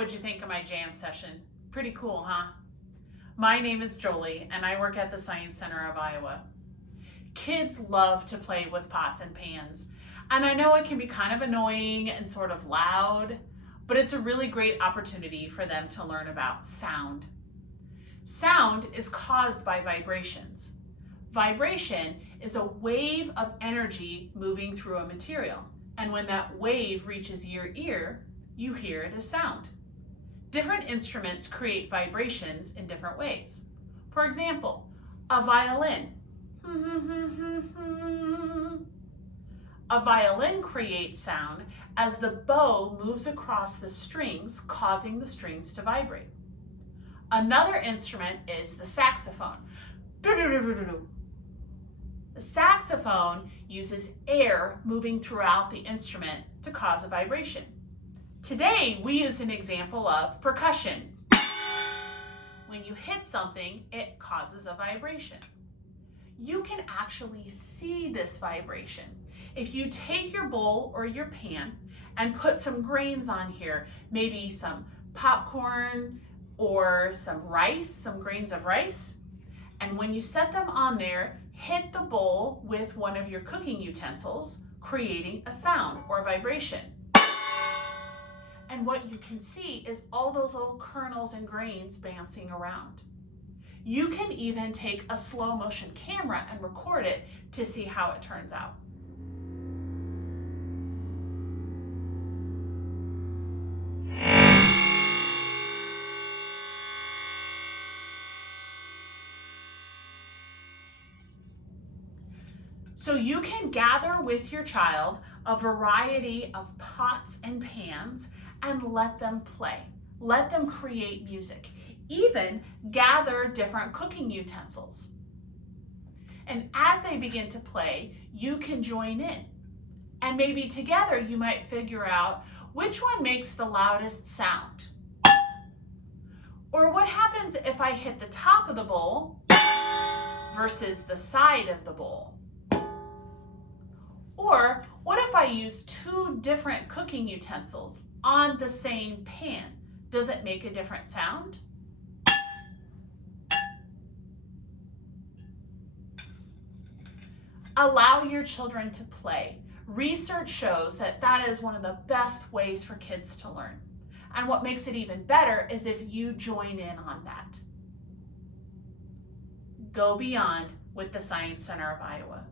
What'd you think of my jam session? Pretty cool, huh? My name is Jolie, and I work at the Science Center of Iowa. Kids love to play with pots and pans, and I know it can be kind of annoying and sort of loud, but it's a really great opportunity for them to learn about sound. Sound is caused by vibrations. Vibration is a wave of energy moving through a material, and when that wave reaches your ear, you hear it as sound. Different instruments create vibrations in different ways. For example, a violin. A violin creates sound as the bow moves across the strings, causing the strings to vibrate. Another instrument is the saxophone. The saxophone uses air moving throughout the instrument to cause a vibration. Today, we use an example of percussion. When you hit something, it causes a vibration. You can actually see this vibration. If you take your bowl or your pan and put some grains on here, maybe some popcorn or some rice, some grains of rice, and when you set them on there, hit the bowl with one of your cooking utensils, creating a sound or vibration. And what you can see is all those little kernels and grains bouncing around. You can even take a slow motion camera and record it to see how it turns out. So you can gather with your child a variety of pots and pans and let them play. Let them create music. Even gather different cooking utensils. And as they begin to play, you can join in. And maybe together you might figure out which one makes the loudest sound. Or what happens if I hit the top of the bowl versus the side of the bowl? Or what if I use two different cooking utensils on the same pan? Does it make a different sound? Allow your children to play. Research shows that that is one of the best ways for kids to learn. And what makes it even better is if you join in on that. Go beyond with the Science Center of Iowa.